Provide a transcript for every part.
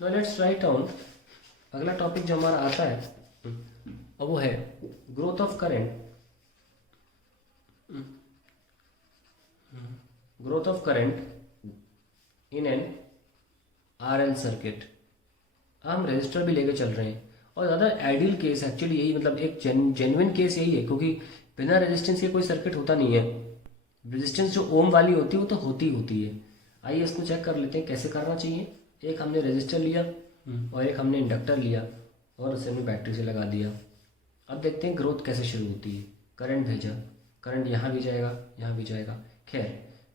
Now let's write down अगला topic जो हमारा आता है और वो है growth of current, growth of current in an RL circuit. हम रेजिस्टर भी लेके चल रहे हैं और ज़्यादा आइडियल केस एक्चुअली यही, मतलब एक जेन्युइन केस यही है, क्योंकि बिना रेजिस्टेंस के कोई सर्किट होता नहीं है। रेजिस्टेंस जो ओम वाली होती है वो तो होती है। आइए इसको चेक कर लेते हैं कैसे करना चाहिए। एक हमने रेजिस्टर लिया और एक हमने इंडक्टर लिया और उसे हमने बैटरी से लगा दिया। अब देखते हैं ग्रोथ कैसे शुरू होती है। करंट भेजा, करंट यहाँ भी जाएगा यहाँ भी जाएगा। खैर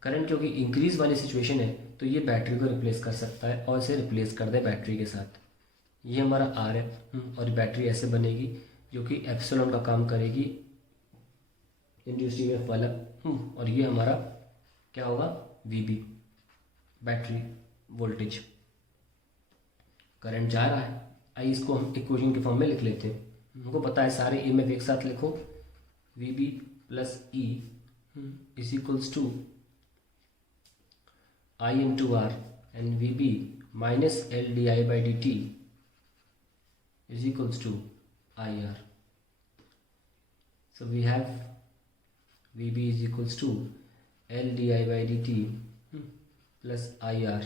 करंट क्योंकि इंक्रीज वाली सिचुएशन है तो ये बैटरी को रिप्लेस कर सकता है और इसे रिप्लेस कर दे बैटरी के साथ। ये हमारा आर है और बैटरी ऐसे बनेगी जो कि एप्सिलॉन का काम करेगी इंड्यूस्ड ईएमएफ वाला। और ये हमारा क्या होगा, वीबी बैटरी वोल्टेज। करंट जा रहा है, आइए इसको हम इक्वेशन के फॉर्म में लिख लेते हैं। हमको पता है सारे ईएमएफ एक साथ लिखो, VB plus E is equals to I into R and VB minus L D I by D T is equals to I R. So we have VB is equals to L di by dt plus IR।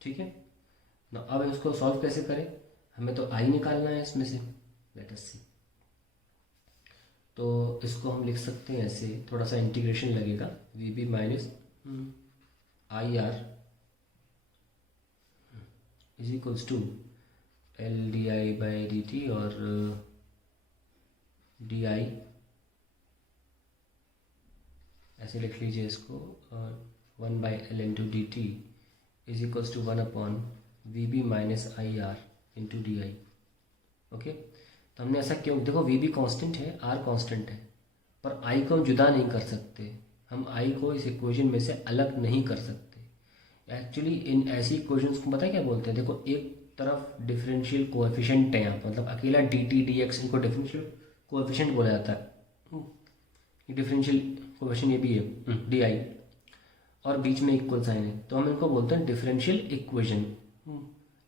ठीक है ना। अब इसको solve कैसे करें, हमें तो I निकालना है इसमें से। लेट अस सी, तो इसको हम लिख सकते हैं ऐसे, थोड़ा सा इंटीग्रेशन लगेगा। VB minus IR is equals to L D I by D T और डी आई ऐसे लिख लीजिए इसको, और 1 by L into D T is equals to 1 upon V B minus I R into D I. Okay, तो हमने ऐसा क्यों, देखो वी बी कॉन्स्टेंट है, आर कॉन्स्टेंट है, पर आई को हम जुदा नहीं कर सकते। हम आई को इस इक्वेशन में से अलग नहीं कर सकते। एक्चुअली इन ऐसी इक्वेशंस को पता है क्या बोलते हैं, देखो एक तरफ डिफरेंशियल कोएफिशिएंट है यहाँ पर, मतलब अकेला डी टी डी एक्स इनको डिफरेंशियल कोएफिशिएंट बोला जाता है। ये डिफरेंशियल कोएफिशिएंट ये भी है डी आई, और बीच में इक्वल साइन है, तो हम इनको बोलते हैं डिफरेंशियल इक्वेशन।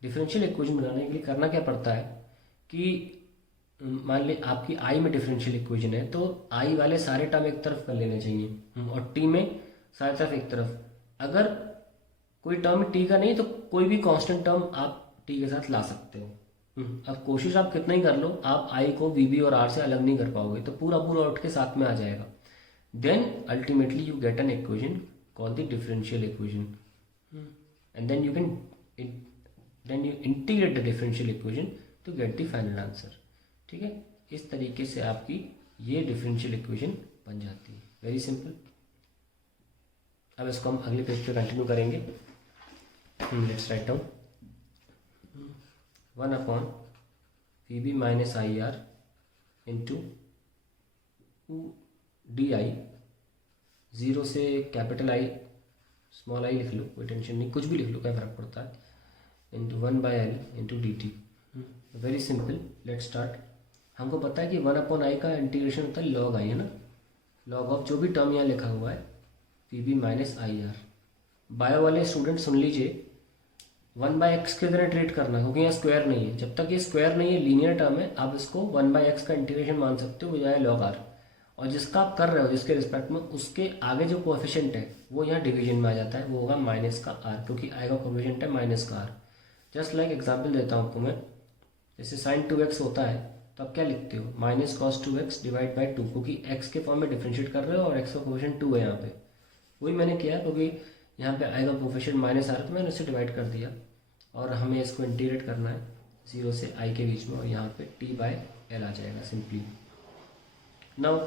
डिफरेंशियल इक्वेशन बनाने के लिए करना क्या पड़ता है कि मान ली आपकी आई में डिफरेंशियल इक्वेशन है, तो आई वाले सारे टर्म एक तरफ कर लेने चाहिए और टी में सारे तरफ एक तरफ। अगर कोई टर्म टी का नहीं तो कोई भी कांस्टेंट टर्म आप टी के साथ ला सकते हो। अब कोशिश आप कितना ही कर लो, आप आई को वी बी और आर से अलग नहीं कर पाओगे, तो पूरा पूरा उठ के साथ में आ जाएगा। Then ultimately you get an equation called the differential equation and then you integrate the differential equation to get the final answer. ठीक है, इस तरीके से आपकी ये डिफरेंशियल इक्वेशन बन जाती है। Very simple. अब इसको हम अगले पेज पे कंटिन्यू करेंगे। Let's write down 1 upon V B minus I R into D I, zero से कैपिटल आई स्मॉल आई लिख लो, कोई टेंशन नहीं, कुछ भी लिख लो, क्या फ़र्क पड़ता है, into 1 by L into D T. Very simple, let start. हमको पता है कि 1 अपॉन आई का इंटीग्रेशन होता है लॉग आई, है ना, लॉग ऑफ जो भी टर्म यहाँ लिखा हुआ है V B minus I R. Bio वाले स्टूडेंट सुन लीजिए, 1 बाई एक्स की तरह ट्रीट करना, क्योंकि यहाँ स्क्वायर नहीं है। जब तक ये स्क्वायर नहीं है, लीनियर टर्म है, आप इसको 1 बाई एक्स का इंटीग्रेशन मान सकते हो बजाय लॉग आर। और जिसका आप कर रहे हो जिसके रिस्पेक्ट में, उसके आगे जो कोएफिशिएंट है वो यहाँ डिवीजन में आ जाता है, वो होगा माइनस का आर, क्योंकि आई का कोएफिशिएंट है माइनस का आर। जस्ट लाइक एग्जाम्पल देता हूँ आपको मैं, जैसे साइन 2x होता है तो आप क्या लिखते हो, minus cos 2x divide by 2, क्योंकि x के फॉर्म में डिफ्रेंशिएट कर रहे हो और x का कोएफिशिएंट 2 है यहाँ पे। वही मैंने किया, क्योंकि यहाँ पे आई का कोएफिशिएंट माइनस आर तो मैंने उससे डिवाइड कर दिया, और हमें इसको इंटीग्रेट करना है 0 से i के बीच में, और यहाँ पे t बाय एल आ जाएगा सिंपली। नाउ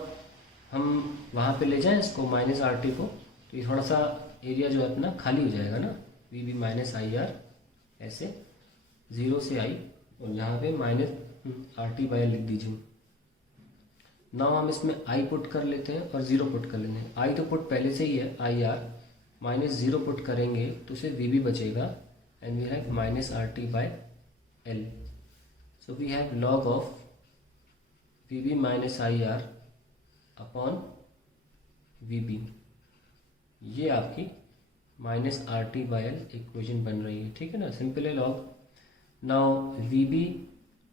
हम वहाँ पे ले जाएं इसको माइनस आर टी को, तो ये थोड़ा सा एरिया जो है अपना खाली हो जाएगा ना, V B minus I R ऐसे 0 से i, और यहाँ पे minus R T by L लिख दीजिए। नाउ हम इसमें i पुट कर लेते हैं और 0 पुट कर लेते हैं। i तो पुट पहले से ही है आई आर, माइनस 0 पुट करेंगे तो उसे वी बी बचेगा, and we have minus RT by L. So we have log of VB minus IR upon VB। ये आपकी minus R T by L equation बन रही है, ठीक है ना, सिंपल है log. Now V B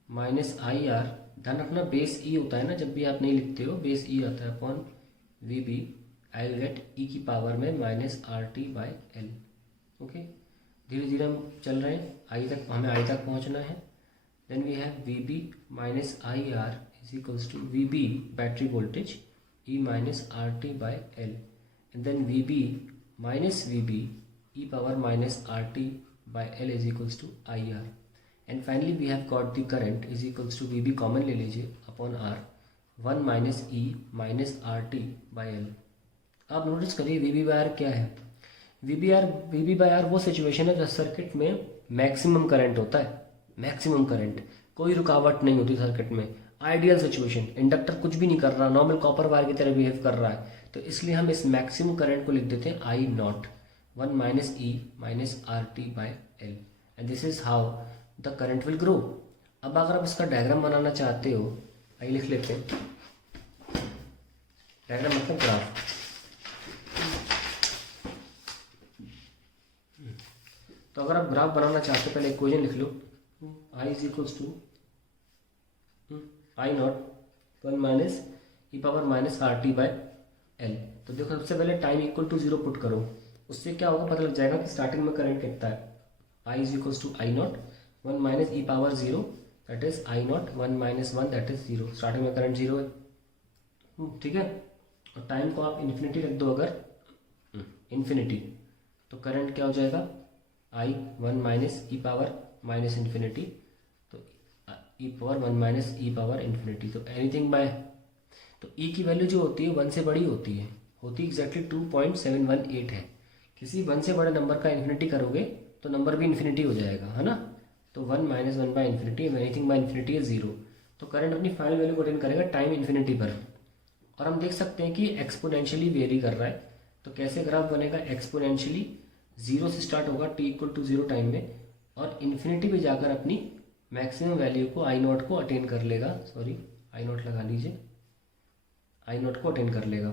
minus I R, ध्यान रखना बेस ई होता है ना, जब भी आप नहीं लिखते हो बेस ई आता है upon V B, I will get E की पावर में minus R T by L. Okay, धीरे धीरे हम चल रहे हैं, आई तक, हमें आई तक पहुंचना है। Then we have V B minus I R is equals to V B battery voltage E minus R T by L, and then V B minus V B E power minus R T by L is equals to I R, and finally we have got the current is equals to V B common ले लीजिए upon R, 1 minus E minus R T by L. आप notice करिए we B by are क्या है, V B by are वो situation है जब circuit में मैक्सिमम करंट होता है, मैक्सिमम करंट, कोई रुकावट नहीं होती सर्किट में, आइडियल सिचुएशन, इंडक्टर कुछ भी नहीं कर रहा, नॉर्मल कॉपर वायर की तरह बिहेव कर रहा है, तो इसलिए हम इस मैक्सिमम करंट को लिख देते हैं I not 1 minus E minus R T by L, and this is how the current will grow. अब अगर आप इसका डायग्राम बनाना चाहते हो, आइए लिख लेते हैं, डायग्राम मतलब ग्राफ। तो अगर आप ग्राफ बनाना चाहते हो पहले इक्वेशन लिख लो, I is equals to I not 1 minus E power minus R T by L. तो देखो सबसे पहले टाइम इक्वल टू 0 पुट करो, उससे क्या होगा पता लग जाएगा कि स्टार्टिंग में करंट कितना है। I is equals to I not 1 minus E power 0 that is I not 1 minus 1 that is 0, starting में करंट 0 है, ठीक है। और टाइम को आप इन्फिनिटी रख दो, अगर इन्फिनिटी, तो करंट क्या हो जाएगा आई 1 minus E power minus infinity, तो ई power 1 minus E power infinity, तो एनीथिंग बाय, तो ई की वैल्यू जो होती है 1 से बड़ी होती है एग्जैक्टली 2.718 है। किसी 1 से बड़े नंबर का इन्फिनिटी करोगे तो नंबर भी इन्फिनिटी हो जाएगा, है ना। तो 1 minus 1 by infinity, anything by infinity है 0, तो करंट अपनी फाइनल वैल्यू को अटेन करेगा टाइम इन्फिनिटी पर। और हम देख सकते हैं कि एक्सपोनेंशियली वेरी कर रहा है, तो कैसे ग्राफ बनेगा, एक्सपोनेंशियली 0 से स्टार्ट होगा t इक्वल टू 0 टाइम में, और इन्फिनिटी पे जाकर अपनी मैक्सिमम वैल्यू को आई नॉट को अटेन कर लेगा, सॉरी आई नॉट लगा लीजिए, आई नॉट को अटेन कर लेगा,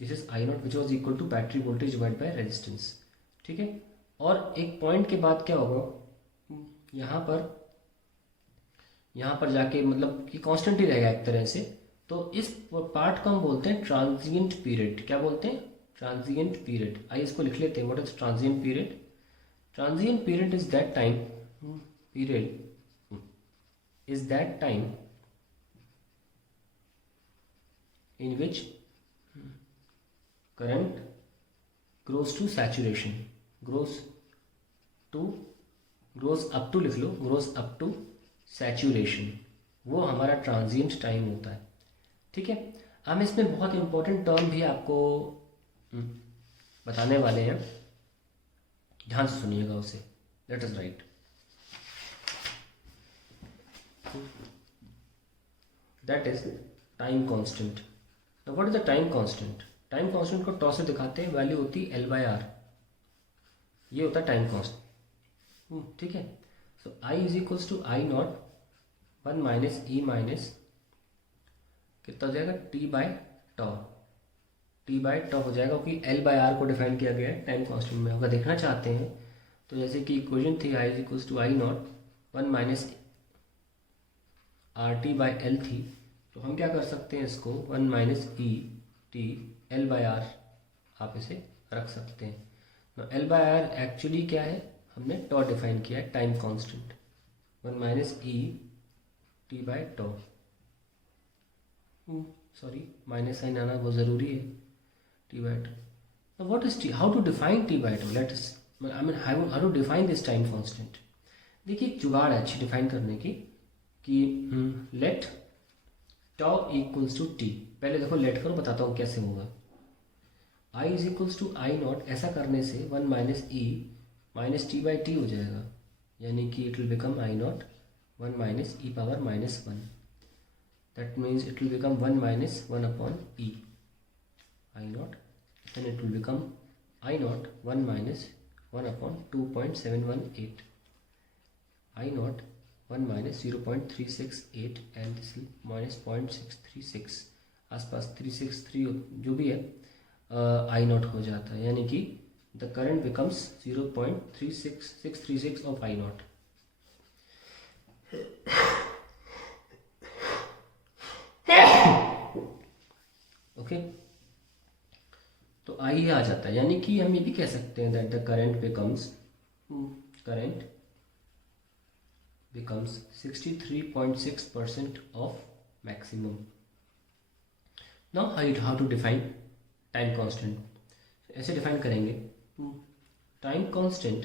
this is I not which was equal to battery voltage divide by resistance, ठीक है। और एक पॉइंट के बाद क्या होगा, यहाँ पर जाके मतलब कि कांस्टेंट ही रहेगा एक तरह से, तो इस पार्ट को हम बोलते हैं ट्रांजिएंट पीरियड। क्या बोलते हैं, ट्रांजिएंट पीरियड। आइए इसको लिख लेते हैं, what is transient period. Transient period is that time in which current grows to saturation, grows up to लिख लो, grows up to saturation, वो हमारा ट्रांजिएंट टाइम होता है, ठीक है। हम इसमें बहुत इंपॉर्टेंट टर्म भी आपको बताने वाले हैं, ध्यान से सुनिएगा उसे, let us right. That is time constant. Now what is the time constant? Time constant को टॉ से दिखाते हैं, वैल्यू होती है L/R, ये होता है टाइम कांस्टेंट, ठीक है। So I is equals to I not 1 minus E minus कितना हो जाएगा T बाय टॉ हो जाएगा, क्योंकि L/R को डिफाइन किया गया है टाइम कांस्टेंट में। अगर देखना चाहते हैं तो जैसे कि इक्वेशन थी I is equals to I not 1 minus R T by L थी, तो हम क्या कर सकते हैं, इसको 1 माइनस ई टी L/R आप इसे रख सकते हैं। तो L/R एक्चुअली क्या है, हमने टॉ डिफाइन किया है, time constant 1 minus E T by tau, sorry minus sign आना बहुत ज़रूरी है, T by tau. What is T, how to define T by tau, let us I mean how to define this time constant. देखिए एक जुगाड़ है अच्छी define करने की, कि let tau equals to T, पहले देखो लेट करो, बताता हूँ कैसे होगा। I is equals to I not, ऐसा करने से 1 minus E minus T by T हो जाएगा, यानी कि it will become I not 1 minus E power minus 1, that means it will become 1 minus 1 upon E I not, then it will become I not 1 minus 1 upon 2.718 I not 1 minus 0.368 and this minus 0.636, आसपास 363 जो भी है आई not हो जाता है, यानी कि the current becomes 0.36636 of I naught. Okay, तो आई आ जाता है, यानी कि हम ये भी कह सकते हैं that the current becomes 63.6% of maximum. Now how to define time constant? ऐसे डिफाइन करेंगे, time constant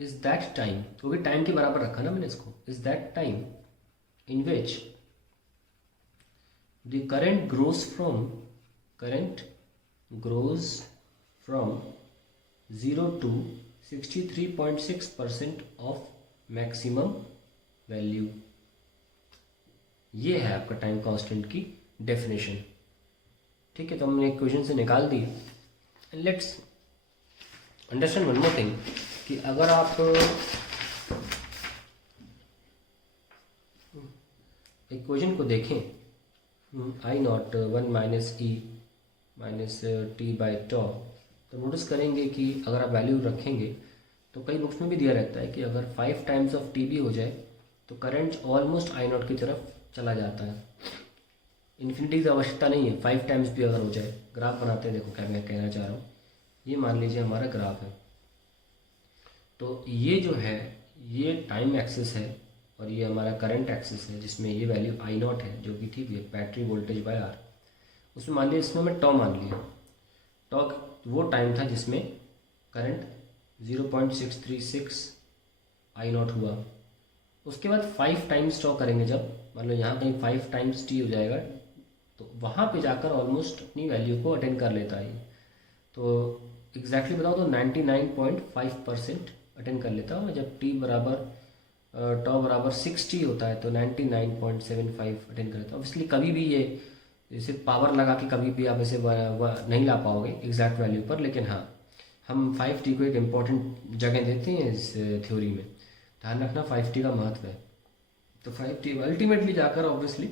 is that time, तो भी टाइम के बराबर रखा ना मैंने इसको, is that time in which the current grows from 0 to 63.6% of maximum value. ये है आपका टाइम कांस्टेंट की डेफिनेशन। ठीक है, तो हमने इक्वेशन से निकाल दी। Let's understand one more thing कि अगर आप इक्वेशन को देखें, I not 1 minus E minus T by tau, तो नोटिस करेंगे कि अगर आप वैल्यू रखेंगे तो कई बुक्स में भी दिया रहता है कि अगर 5 टाइम्स ऑफ टी भी हो जाए तो करंट ऑलमोस्ट आई नॉट की तरफ चला जाता है। इन्फिनिटी की आवश्यकता नहीं है, 5 टाइम्स भी अगर हो जाए। ग्राफ बनाते हैं, देखो क्या मैं कहना चाह रहा हूँ। ये मान लीजिए हमारा ग्राफ है, तो ये जो है ये टाइम एक्सिस है और ये हमारा करंट एक्सिस है, जिसमें ये वैल्यू आई नॉट है जो कि थी बैटरी वोल्टेज बाय आर। उसमें मान लिया, इसमें मैं टॉ मान लिया। टॉ वो टाइम था जिसमें करंट 0.636 आई नॉट हुआ। उसके बाद 5 टाइम्स टॉ करेंगे, जब मतलब यहाँ कहीं 5 टाइम्स टी हो जाएगा तो वहाँ पे जाकर ऑलमोस्ट अपनी वैल्यू को अटेंड कर लेता है। तो एग्जैक्टली बताओ तो 99.5% अटेंड कर लेता है। जब टी बराबर टॉ बराबर 60 होता है तो 99.75 अटेंड कर लेता है। ऑब्वियसली कभी भी ये जैसे पावर लगा के कभी भी आप ऐसे नहीं ला पाओगे एग्जैक्ट वैल्यू पर, लेकिन हाँ हम 5T को एक इम्पॉर्टेंट जगह देते हैं इस थ्योरी में। ध्यान रखना 5T का महत्व है। तो 5T अल्टीमेटली जाकर ऑब्वियसली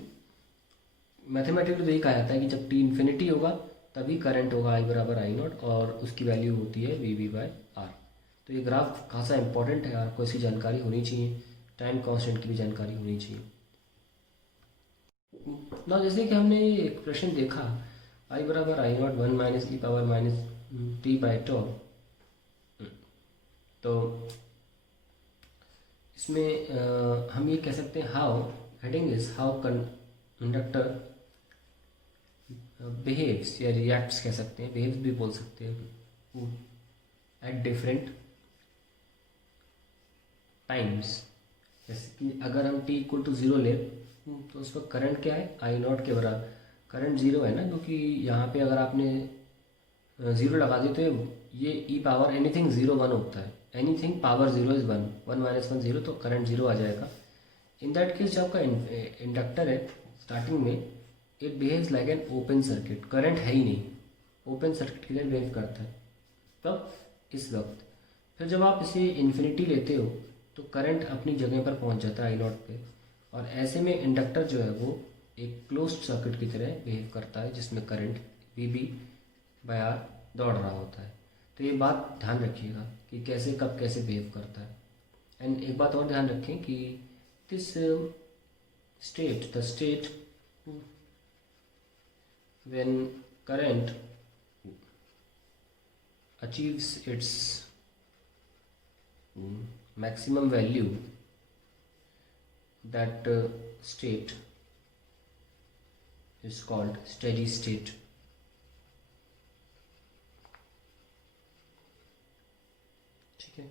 मैथमेटिकली तो यही कहा जाता है कि जब T इन्फिनिटी होगा तभी करंट होगा I बराबर आई नॉट, और उसकी वैल्यू होती है VB बाय आर। तो ये ग्राफ खासा इंपॉर्टेंट है, आपको इसकी जानकारी होनी चाहिए, टाइम कांस्टेंट की भी जानकारी होनी चाहिए ना। जैसे कि हमने एक प्रश्न देखा, I बराबर I not 1 minus E power minus T by tau. तो इसमें हम ये कह सकते हैं how, heading is how conductor behaves या रिएक्ट्स कह सकते हैं, बिहेव्स भी बोल सकते हैं, एट डिफरेंट टाइम्स। जैसे कि अगर हम t इक्वल टू 0 ले तो उस वक्त करंट क्या है, आई नॉट के बराबर। करंट 0 है ना, क्योंकि यहाँ पे अगर आपने 0 लगा दी तो ये e पावर एनीथिंग 0 1 होता है। एनीथिंग पावर 0 इज 1, 1 माइनस 1 0, तो करंट 0 आ जाएगा। इन दैट केस जो आपका इंडक्टर है स्टार्टिंग में, it behaves like an open circuit. Current है ही नहीं, ओपन सर्किट की तरह बिहेव करता है। तब इस वक्त फिर जब आप इसे इन्फिनिटी लेते हो तो करंट अपनी जगह पर पहुंच जाता है आई नॉट पे, और ऐसे में इंडक्टर जो है वो एक क्लोज्ड सर्किट की तरह बिहेव करता है, जिसमें करंट VB बाय आर दौड़ रहा होता है। तो ये बात ध्यान रखिएगा कि कैसे कब कैसे बिहेव करता है। एंड एक बात और ध्यान रखें कि this state, the state when current achieves its maximum value, that state is called steady state। ठीक है।